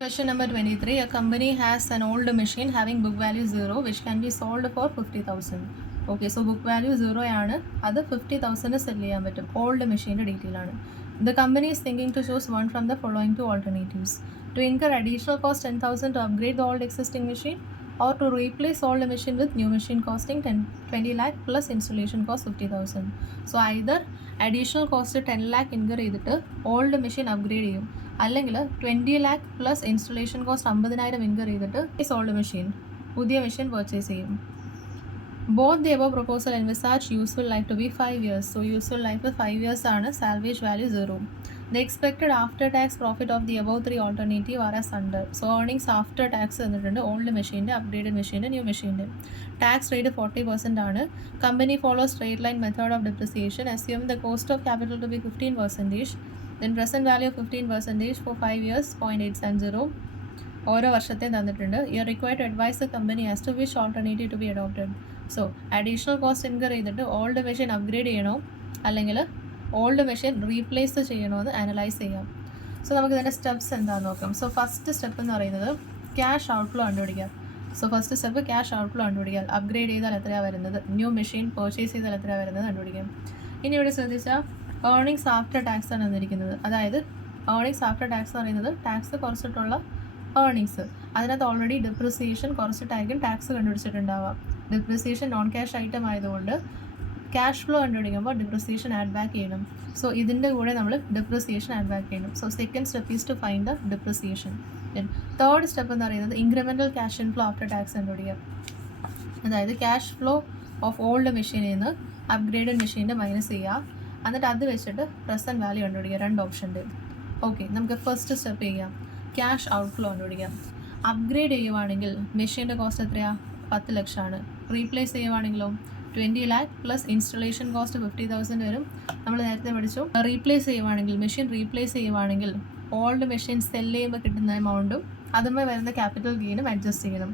Question number 23. A company has an old machine having book value 0 which can be sold for 50,000. Okay, so book value 0 ആണ് അത് 50,000 cell ചെയ്യാൻ പറ്റും. Old മെഷീൻ്റെ detail ആണ്. The company is thinking to choose one from the following two alternatives. To incur additional cost 10,000 to upgrade the old existing machine, or to replace old machine with new machine costing 20 lakh plus installation cost 50,000. So either additional cost 10 lakh incur ചെയ്തിട്ട് old machine upgrade ചെയ്യും, അല്ലെങ്കിൽ 20 lakh plus installation cost 50,000 incur ചെയ്തിട്ട് ഈ sold machine പുതിയ machine purchase ചെയ്യും. Both the above proposal envisage useful life to be 5 years. So useful life 5 years ആണ്, salvage value 0. The expected after tax profit of the above three alternative are as under. So earnings after tax തന്നിട്ടുണ്ട് old മെഷീൻ്റെ, upgraded മെഷീൻ്റെ, new മെഷീൻ്റെ. Tax rate 40% ആണ്. Company follow straight line method of depreciation. Assume the cost of capital to be 15%. Then present value of 15% for 5 years 0.870. ഓരോ വർഷത്തെ തന്നിട്ടുണ്ട്. You are required to advise the company as to which alternative to be adopted. So additional cost incur ചെയ്തിട്ട് old machine upgrade ചെയ്യണോ അല്ലെങ്കിൽ old machine replace ചെയ്യണോ എന്ന് analyse ചെയ്യാം. So നമുക്ക് ഇതിൻ്റെ സ്റ്റെപ്സ് എന്താണെന്ന് നോക്കാം. സോ ഫസ്റ്റ് സ്റ്റെപ്പ് എന്ന് പറയുന്നത് ക്യാഷ് ഔട്ട്ഫ്ലോ കണ്ടുപിടിക്കാം. So first step cash outflow കണ്ടുപിടിക്കാം. അപ്ഗ്രേഡ് ചെയ്താൽ എത്രയാണ് വരുന്നത്, ന്യൂ മെഷീൻ പർച്ചേസ് ചെയ്താൽ എത്രയാണ് വരുന്നത് കണ്ടുപിടിക്കാം. ഇനി ഇവിടെ ശ്രദ്ധിച്ചാൽ ഏർണിങ്സ് ആഫ്റ്റർ ടാക്സ് ആണ് വന്നിരിക്കുന്നത്. അതായത് ഏർണിങ്സ് ആഫ്റ്റർ ടാക്സ് എന്ന് പറയുന്നത് ടാക്സ് കുറച്ചിട്ടുള്ള ഏർണിങ്സ്. അതിനകത്ത് ഓൾറെഡി ഡിപ്രിസിയേഷൻ കുറച്ചിട്ടായിരിക്കും ടാക്സ് കണ്ടുപിടിച്ചിട്ടുണ്ടാവുക. ഡിപ്രിസിയേഷൻ നോൺ ക്യാഷ് ഐറ്റം ആയതുകൊണ്ട് ക്യാഷ് ഫ്ലോ കണ്ടുപിടിക്കുമ്പോൾ ഡിപ്രിസിയേഷൻ ആഡ് ബാക്ക് ചെയ്യണം. സോ ഇതിൻ്റെ കൂടെ നമ്മൾ ഡിപ്രിസിയേഷൻ ആഡ് ബാക്ക് ചെയ്യണം. So second step is to find the depreciation. Third step എന്ന് പറയുന്നത് incremental cash inflow after tax കണ്ടുപിടിക്കാം. അതായത് ക്യാഷ് ഫ്ലോ ഓഫ് ഓൾഡ് മെഷീനിൽ നിന്ന് അപ്ഗ്രേഡഡ് മെഷീൻ്റെ മൈനസ് ചെയ്യുക, എന്നിട്ട് അത് വെച്ചിട്ട് പ്രസൻറ്റ് വാല്യൂ കണ്ടുപിടിക്കുക. രണ്ട് ഓപ്ഷൻ്റെ. ഓക്കെ, നമുക്ക് ഫസ്റ്റ് സ്റ്റെപ്പ് ചെയ്യാം. ക്യാഷ് ഔട്ട്ഫ്ലോ കണ്ടുപിടിക്കാം. അപ്ഗ്രേഡ് ചെയ്യുവാണെങ്കിൽ മെഷീൻ്റെ കോസ്റ്റ് എത്രയാണ്, 10 ലക്ഷമാണ്. റീപ്ലേസ് ചെയ്യുവാണെങ്കിലോ 20 ലാക്ക് പ്ലസ് ഇൻസ്റ്റലേഷൻ കോസ്റ്റ് 50,000 വരും. നമ്മൾ നേരത്തെ പഠിച്ചു. റീപ്ലേസ് ചെയ്യുവാണെങ്കിൽ, മെഷീൻ റീപ്ലേസ് ചെയ്യുവാണെങ്കിൽ ഓൾഡ് മെഷീൻ സെല് ചെയ്യുമ്പോൾ കിട്ടുന്ന എമൗണ്ടും അതുമായി വരുന്ന ക്യാപിറ്റൽ ഗെയിനും അഡ്ജസ്റ്റ് ചെയ്യണം.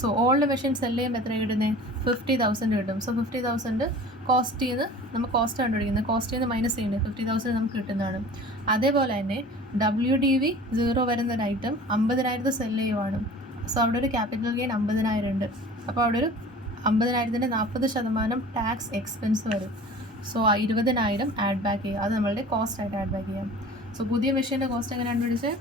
സോ ഓൾഡ് മെഷീൻ സെല് ചെയ്യുമ്പോൾ എത്ര കിട്ടുന്നത്, 50,000 കിട്ടും. സോ 50,000 കോസ്റ്റ് ചെയ്ത് നമുക്ക് കോസ്റ്റ് കണ്ടുപിടിക്കുന്നത്, കോസ്റ്റ് ചെയ്ത് മൈനസ് ചെയ്യുന്നത് 50,000 നമുക്ക് കിട്ടുന്നതാണ്. അതേപോലെ തന്നെ WDV 0 വരുന്ന ഒരു ഐറ്റം 50,000 സെല് ചെയ്യുവാണ്. സോ അവിടെ ഒരു ക്യാപിറ്റൽ ഗെയിൻ 50,000 ഉണ്ട്. അപ്പോൾ അവിടെ ഒരു 50,000-ൻ്റെ 40% ടാക്സ് എക്സ്പെൻസ് വരും. സോ 20,000 ആഡ് ബാക്ക് ചെയ്യുക. അത് നമ്മളുടെ കോസ്റ്റ് ആയിട്ട് ആഡ് ബാക്ക് ചെയ്യാം. സോ പുതിയ മെഷീൻ്റെ കോസ്റ്റ് എങ്ങനെ കണ്ടുപിടിച്ച്,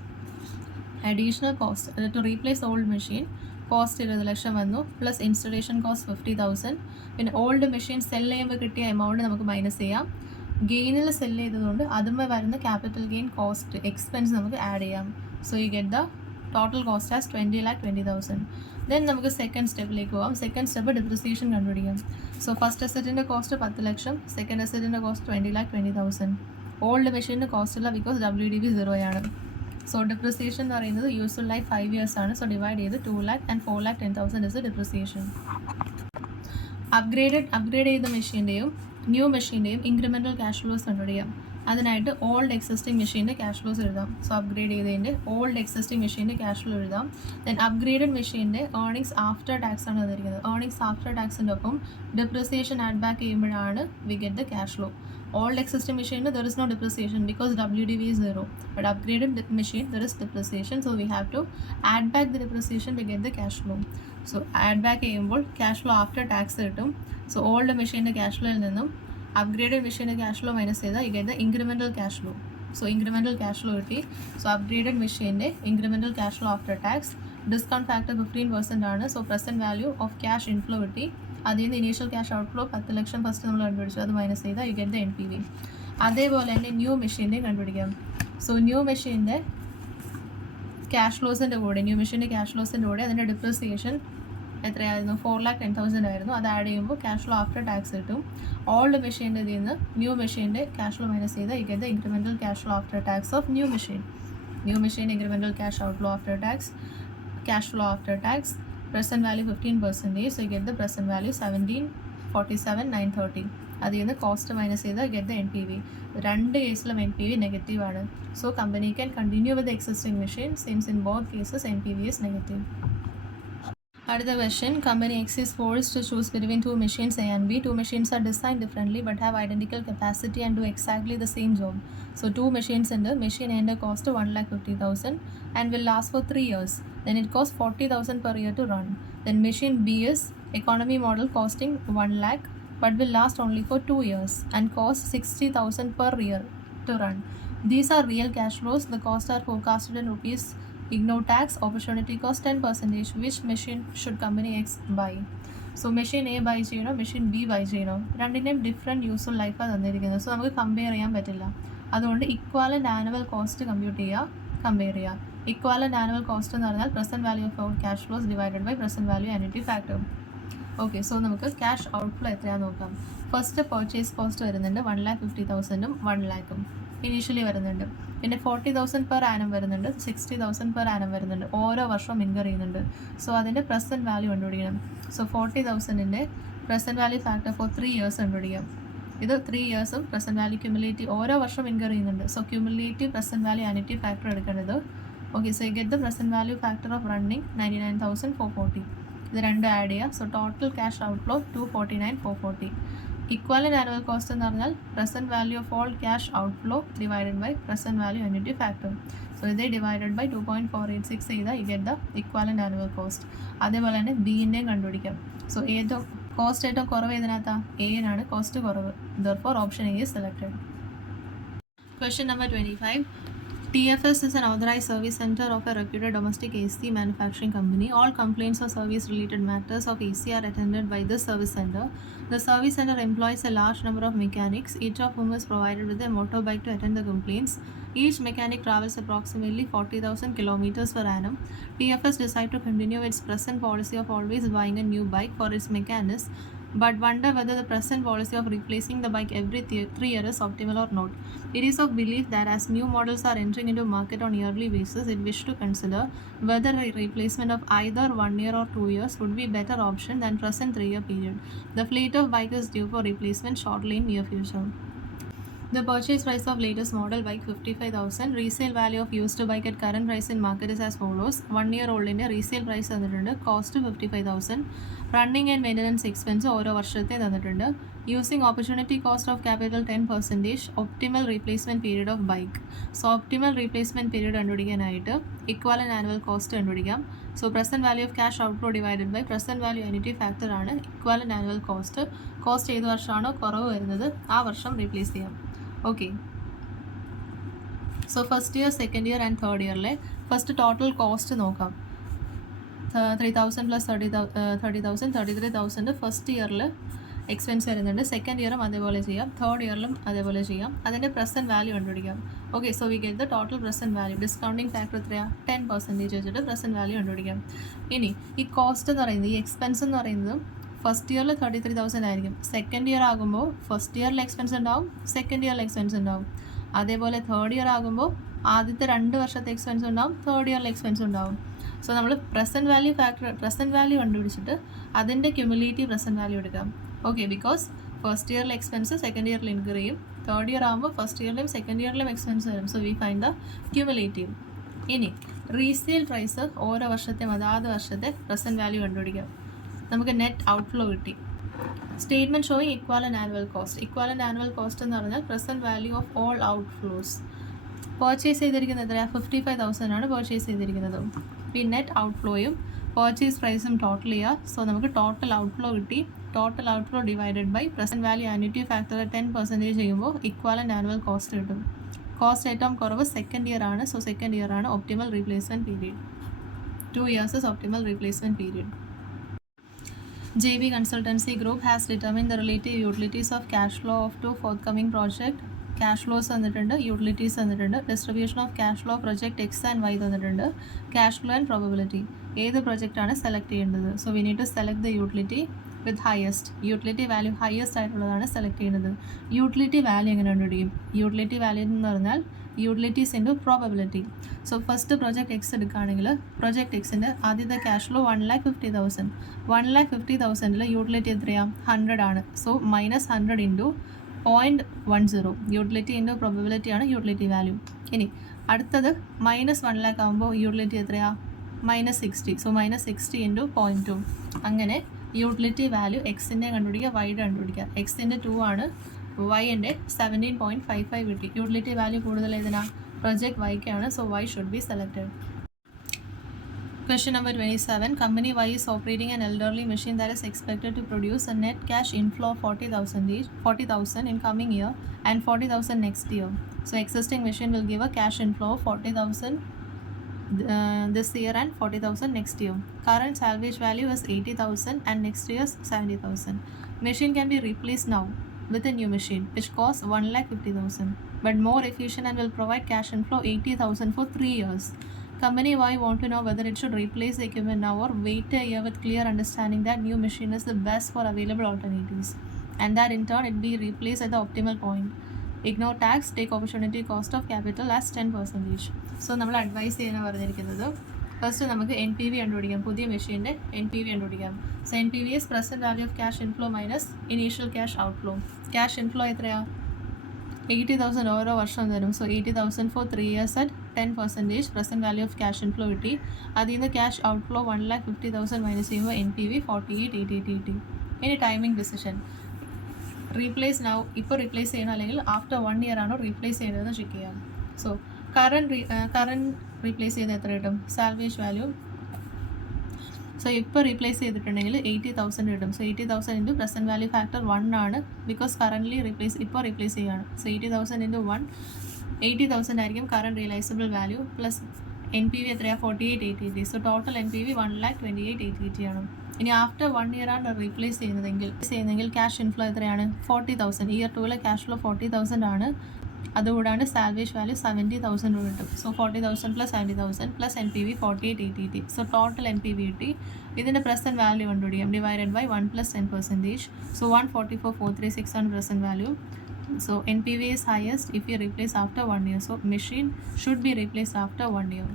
അഡീഷണൽ കോസ്റ്റ് അതായത് to replace old machine cost 20 lakh വന്നു, പ്ലസ് ഇൻസ്റ്റലേഷൻ കോസ്റ്റ് 50,000. പിന്നെ ഓൾഡ് മെഷീൻ സെല് ചെയ്യുമ്പോൾ കിട്ടിയ എമൗണ്ട് നമുക്ക് മൈനസ് ചെയ്യാം. ഗെയിനിൽ സെല് ചെയ്തതുകൊണ്ട് അതുമായി വരുന്ന ക്യാപിറ്റൽ ഗെയിൻ കോസ്റ്റ് എക്സ്പെൻസ് നമുക്ക് ആഡ് ചെയ്യാം. So you get the total cost as 20,20,000. Then നമുക്ക് സെക്കൻഡ് സ്റ്റെപ്പിലേക്ക് പോകാം. സെക്കൻഡ് സ്റ്റെപ്പ് ഡിപ്രിസിയേഷൻ കണ്ടുപിടിക്കാം. സോ ഫസ്റ്റ് അസറ്റിൻ്റെ കോസ്റ്റ് 10 ലക്ഷം, സെക്കൻഡ് അസറ്റിൻ്റെ കോസ്റ്റ് 20,20,000. ഓൾഡ് മെഷീൻ്റെ കോസ്റ്റ് ഇല്ല, ബിക്കോസ് WDV 0 ആണ്. സോ ഡിപ്രിസിയേഷൻ എന്ന് പറയുന്നത് യൂസ്ഫുൾ ലൈഫ് 5 ഇയേഴ്സ് ആണ്. സോ ഡിവൈഡ് ചെയ്ത് 2 lakh and 4,10,000 is depreciation. Upgrade ചെയ്ത മെഷീൻ്റെയും ന്യൂ മെഷീൻ്റെയും ഇൻക്രിമെൻ്റൽ ക്യാഷ് ഫ്ലോസ് കണ്ടുപിടിക്കാം. അതിനായിട്ട് ഓൾഡ് എക്സിസ്റ്റിംഗ് മെഷീൻ്റെ ക്യാഷ് ഫ്ലോസ് എഴുതാം. സോ അപ്ഗ്രേഡ് ചെയ്തതിൻ്റെ ഓൾഡ് എക്സിസ്റ്റിംഗ് മെഷീൻ്റെ ക്യാഷ് ഫ്ലോ എഴുതാം. ദെൻ അപ്ഗ്രേഡഡ് മെഷീൻ്റെ ഏർണിങ്സ് ആഫ്റ്റർ ടാക്സ് ആണ് വന്നിരിക്കുന്നത്. ഏർണിങ്സ് ആഫ്റ്റർ ടാക്സിൻ്റെ ഒപ്പം ഡിപ്രിസിയേഷൻ ആഡ് ബാക്ക് ചെയ്യുമ്പോഴാണ് we get the cash flow. Old existing machine there is no depreciation because WDV is 0, but upgraded machine there is depreciation, so we have to add back the depreciation to get the cash flow. So add back ചെയ്യുമ്പോൾ cash flow after tax കിട്ടും. So old machine cash flow ൽ നിന്നും upgraded machine cash flow minus ചെയ്താൽ you get the incremental cash flow. So incremental cash flow കിട്ടി. So upgraded machine incremental cash flow after tax discount factor 15% ആണ്. So present value of cash inflow കിട്ടി. അതിൽ നിന്ന് initial cash outflow 10 ലക്ഷം first നമ്മൾ കണ്ടുപിടിച്ചു, അത് minus ചെയ്താൽ you get the NPV. അതേപോലെ തന്നെ ന്യൂ മെഷീൻ്റെയും കണ്ടുപിടിക്കാം. സോ ന്യൂ മെഷീൻ്റെ ക്യാഷ് ഫ്ലോസിൻ്റെ കൂടെ അതിൻ്റെ ഡിപ്രിസിയേഷൻ എത്രയായിരുന്നു, 4,10,000 ആയിരുന്നു. അത് ആഡ് ചെയ്യുമ്പോൾ ക്യാഷ് ഫ്ലോ ആഫ്റ്റർ ടാക്സ് കിട്ടും. ഓൾഡ് മെഷീൻ്റെ ഇതിൽ നിന്ന് ന്യൂ മെഷീൻ്റെ ക്യാഷ് ഫ്ലോ മൈനസ് ചെയ്താൽ you get the incremental cash flow after tax of new machine. Incremental cash outflow after tax, cash flow after tax, present value 15%, so you get the present value 17,47,930. അതിൽ നിന്ന് cost minus ചെയ്താൽ get the NPV. രണ്ട് കേസിലും NPV negative ആണ്. So company can continue with existing machine since in both cases NPV is negative. അടുത്ത question company X is forced to choose between two machines A and B. Two machines are designed differently but have identical capacity and do exactly the same job. So two machines ഉണ്ട്. Machine എൻ്റെ cost 1,50,000 and will last for 3 years. Then it costs 40,000 per year to run. Then machine B is economy model costing 1 lakh but will last only for 2 years and cost 60,000 per year to run. These are real cash flows. The costs are forecasted in rupees. Ignore tax. Opportunity cost 10%. Which machine should company X buy? So machine A buy ചെയ്യണോ machine B buy ചെയ്യണോ? രണ്ടിൻ്റെയും different useful ലൈഫാണ് തന്നിരിക്കുന്നത്. So നമുക്ക് compare ചെയ്യാൻ പറ്റില്ല. അതുകൊണ്ട് equivalent annual cost compute compare ചെയ്യുക. ഇക്വാലൻ്റ് ആനുവൽ കോസ്റ്റ് എന്ന് പറഞ്ഞാൽ present value of all cash flows divided by present value annuity factor. Okay, so നമുക്ക് ക്യാഷ് ഔട്ട്ഫ്ലോ എത്രയാണെന്ന് നോക്കാം. ഫസ്റ്റ് പർച്ചേസ് കോസ്റ്റ് വരുന്നുണ്ട് 1,50,000 1 lakhും ഇനീഷ്യലി വരുന്നുണ്ട്. പിന്നെ 40,000 പെർ ആനം വരുന്നുണ്ട്, 60,000 പെർ ആനം വരുന്നുണ്ട്. ഓരോ വർഷവും ഇൻകർ ചെയ്യുന്നുണ്ട്. സോ അതിൻ്റെ പ്രസൻറ്റ് വാല്യൂ കണ്ടുപിടിക്കണം. സോ 40,000ൻ്റെ present value factor for 3 years കണ്ടുപിടിക്കാം. ഇത് 3 yearsഉം പ്രസൻറ്റ് വാല്യൂ ക്യുമുലേറ്റീവ് ഓരോ വർഷവും ഇൻകർ ചെയ്യുന്നുണ്ട്. So cumulative present value annuity factor എടുക്കേണ്ടത്. Okay, so get the present value factor of running 99,440. ഇത് രണ്ട് ആഡ് ചെയ്യുക. So total cash outflow 249,440. Equivalent annual cost എന്ന് പറഞ്ഞാൽ present value of all cash outflow divided by present value annuity factor. So ഇതേ divided by 2.486 ചെയ്താൽ you get the equivalent annual cost. അതേപോലെ തന്നെ ബിൻ്റെയും കണ്ടുപിടിക്കാം. സോ കോസ്റ്റ് ഏറ്റവും കുറവ് ഇതിനകത്താണ് എനാണ് കോസ്റ്റ് കുറവ്. Therefore option A is selected. Question number 25. TFS is an authorized service center of a reputed domestic AC manufacturing company. All complaints or service-related matters of AC are attended by this service center. The service center employs a large number of mechanics, each of whom is provided with a motorbike to attend the complaints. Each mechanic travels approximately 40,000 kilometers per annum. TFS decided to continue its present policy of always buying a new bike for its mechanics, but wonder whether the present policy of replacing the bike every 3 years is optimal or not. It is of belief that as new models are entering into market on yearly basis, it wish to consider whether a replacement of either 1 year or 2 years would be better option than present 3-year period. The fleet of bike is due for replacement shortly in near future. The purchase price of latest model bike 55,000. Resale value of used bike at current price in market is as follows. 1 year old in resale price തന്നിട്ടുണ്ട്. Cost 55,000. Running and maintenance expense ഓരോ വർഷത്തെ തന്നിട്ടുണ്ട്. Using opportunity cost of capital 10%. Optimal replacement period of bike. So optimal replacement period കണ്ടുപിടിക്കാനായിട്ട് equivalent annual cost കണ്ടുപിടിക്കാം. So present value of cash outflow divided by present value annuity factor ആണ് equivalent annual cost. Cost ഏത് വർഷമാണോ കുറവ് വരുന്നത് ആ വർഷം replace ചെയ്യാം. Okay, so first year, second year and third ഇയറിലെ ഫസ്റ്റ് ടോട്ടൽ കോസ്റ്റ് നോക്കാം. 3,000 പ്ലസ് 30,000 33,000 ഫസ്റ്റ് ഇയറിൽ എക്സ്പെൻസ് വരുന്നുണ്ട്. സെക്കൻഡ് ഇയറും അതേപോലെ ചെയ്യാം, തേർഡ് ഇയറിലും അതേപോലെ ചെയ്യാം. അതിൻ്റെ പ്രസൻറ്റ് വാല്യൂ കണ്ടുപിടിക്കാം. Okay, so we get the total present value. Discounting factor എത്രയാണ്? 10% വെച്ചിട്ട് പ്രസൻറ്റ് വാല്യൂ കണ്ടുപിടിക്കാം. ഇനി ഈ കോസ്റ്റ് എന്ന് പറയുന്നത്, ഈ എക്സ്പെൻസ് എന്ന് പറയുന്നത് ഫസ്റ്റ് ഇയറിൽ 33,000 ആയിരിക്കും. സെക്കൻഡ് ഇയർ ആകുമ്പോൾ ഫസ്റ്റ് ഇയറിൽ എക്സ്പെൻസ് ഉണ്ടാവും, സെക്കൻഡ് ഇയറിൽ എക്സ്പെൻസ് ഉണ്ടാവും. അതേപോലെ തേർഡ് ഇയർ ആകുമ്പോൾ ആദ്യത്തെ 2 വർഷത്തെ എക്സ്പെൻസ് ഉണ്ടാവും, തേർഡ് ഇയറിൽ എക്സ്പെൻസ് ഉണ്ടാവും. സോ നമ്മൾ present value factor present value കണ്ടുപിടിച്ചിട്ട് അതിൻ്റെ ക്യുമുലേറ്റീവ് പ്രസൻറ്റ് വാല്യൂ എടുക്കാം. ഓക്കെ, ബിക്കോസ് ഫസ്റ്റ് ഇയറിൽ എക്സ്പെൻസ് സെക്കൻഡ് ഇയറിൽ ഇൻക്രീസ് ചെയ്യും. തേർഡ് ഇയർ ആകുമ്പോൾ ഫസ്റ്റ് ഇയറിലും സെക്കൻഡ് ഇയറിലും എക്സ്പെൻസ് വരും. So we find the cumulative. ഇനി റീസെയിൽ പ്രൈസ് ഓരോ വർഷത്തെ അതാത് വർഷത്തെ പ്രസൻറ്റ് വാല്യൂ കണ്ടുപിടിക്കാം. നമുക്ക് നെറ്റ് ഔട്ട്ഫ്ലോ കിട്ടി. Statement showing equivalent annual cost. Equivalent annual cost എന്ന് പറഞ്ഞാൽ present value of all outflows. Purchase ചെയ്തിരിക്കുന്നത് എത്രയാണ്? 55,000 ആണ് പർച്ചേസ് ചെയ്തിരിക്കുന്നത്. ഈ നെറ്റ് ഔട്ട്ഫ്ലോയും പർച്ചേസ് പ്രൈസും ടോട്ടൽ ചെയ്യുക. സോ നമുക്ക് ടോട്ടൽ ഔട്ട്ഫ്ലോ കിട്ടി. Total outflow divided by present value annuity factor 10% ചെയ്യുമ്പോൾ ഇക്വാലൻ്റ് ആനുവൽ കോസ്റ്റ് കിട്ടും. കോസ്റ്റ് ഏറ്റവും കുറവ് സെക്കൻഡ് ഇയർ ആണ്. സോ സെക്കൻഡ് ഇയർ ആണ് optimal replacement period. 2 years is optimal replacement period. JB Consultancy Group has determined the relative utilities of cash flow of 2 forthcoming project. Cash flows തന്നിട്ടുണ്ട്, utilities തന്നിട്ടുണ്ട്, distribution of cash flow project X and Y തന്നിട്ടുണ്ട്, cash flow and probability. ഏത് പ്രൊജക്റ്റാണ് select ചെയ്യേണ്ടത്? So we need to select the utility with highest. Utility value highest ആയിട്ടുള്ളതാണ് select ചെയ്യുന്നത്. Utility value എങ്ങനെ കണ്ടുപിടിക്കും? യൂട്ടിലിറ്റി വാല്യൂ എന്ന് പറഞ്ഞാൽ utilities into probability. So first project X എടുക്കുകയാണെങ്കിൽ പ്രൊജക്ട് എക്സിൻ്റെ ആദ്യത്തെ ക്യാഷ് ഫ്ലോ 1,50,000. 1,50,000 യൂട്ടിലിറ്റി എത്രയാണ്? 100 ആണ്. So -100 into 0.10. Utility into probability ആണ് യൂട്ടിലിറ്റി വാല്യൂ. ഇനി അടുത്തത് -1 lakh ആകുമ്പോൾ യൂട്ടിലിറ്റി എത്രയാണ്? -60. So -60 into 0.2. അങ്ങനെ യൂട്ടിലിറ്റി വാല്യൂ എക്സിൻ്റെ കണ്ടുപിടിക്കുക, വൈയുടെ കണ്ടുപിടിക്കുക. എക്സിൻ്റെ 2 ആണ്, വൈൻ്റെ 17.55 കിട്ടി. യൂട്ടിലിറ്റി വാല്യൂ കൂടുതൽ ഏതിനാ? പ്രൊജക്ട് വൈക്കാണ്. So Y should be selected. Question number 27. Company Y is operating an elderly machine that is expected to produce a net cash inflow of 40,000 in coming year and 40,000 next year. So existing machine will give a cash inflow of 40,000 this year and 40,000 next year. Current salvage value is 80,000 and next year's 70,000. Machine can be replaced now with a new machine which costs 1,50,000 but more efficient and will provide cash inflow 80,000 for 3 years. Company Y want to know whether it should replace the equipment now or wait a year with clear understanding that new machine is the best for available alternatives and that in turn it be replaced at the optimal point. Ignore tax, take opportunity cost of capital as 10%. So നമ്മൾ advice ചെയ്യാൻ പറഞ്ഞിരിക്കുന്നത്, first നമുക്ക് NPV കണ്ടുപിടിക്കാം, പുതിയ മെഷീൻ്റെ NPV കണ്ടുപിടിക്കാം. So NPV is present value of cash inflow minus initial cash outflow. Cash inflow എത്രയാണ്? 80,000 ഓരോ വർഷം തരും. So 80,000 for 3 years at 10%. Present value of cash inflow കിട്ടി. അതിൽ നിന്ന് ക്യാഷ് ഔട്ട്ഫ്ലോ 1,50,000 മൈനസ് ചെയ്യുമ്പോൾ NPV 48,880 കിട്ടി. ഇനി ടൈമിംഗ് ഡിസിഷൻ, റീപ്ലേസ് നൗ, ഇപ്പോൾ റീപ്ലേസ് ചെയ്യണം അല്ലെങ്കിൽ ആഫ്റ്റർ 1 year ആണോ റീപ്ലേസ് ചെയ്യുന്നതെന്ന് ചെക്ക് ചെയ്യാം. സോ കറണ്ട് റീപ്ലേസ് ചെയ്ത് എത്ര കിട്ടും? Salvage value. സോ ഇപ്പോൾ റീപ്ലേസ് ചെയ്തിട്ടുണ്ടെങ്കിൽ 80,000 കിട്ടും. So 80,000 into present value factor 1 ആണ്, ബിക്കോസ് കറൻ്റ്ലി ഇപ്പോൾ റീപ്ലേസ് ചെയ്യുകയാണ്. സോ 80,000 ഇൻറ്റു 1, 80,000 ആയിരിക്കും current realisable value. Plus NPV എത്രയാണ്? 48,880. സോ ടോട്ടൽ NPV 1,28,880 ആണ്. ഇനി ആഫ്റ്റർ 1 year ആണ് റീപ്ലേസ് ചെയ്യുന്നതെങ്കിൽ ക്യാഷ് ഇൻഫ്ലോ എത്രയാണ്? 40,000. ഇയർ 2 ക്യാഷ് ഫ്ലോ 40,000 ആണ്. അതുകൂടാണ്ട് സാൽവേജ് വാല്യൂ 70,000 കിട്ടും. So 40,000 plus 70,000 plus NPV 48,880. So total NPV കിട്ടി. ഇതിൻ്റെ പ്രസൻറ്റ് വാല്യൂ കണ്ടുപിടിക്കാം, ഡിവൈഡഡ് ബൈ 1 + 10%. സോ 144,436 ആണ് present value. So NPV is highest if you replace after 1 year. So machine should be replaced after 1 year.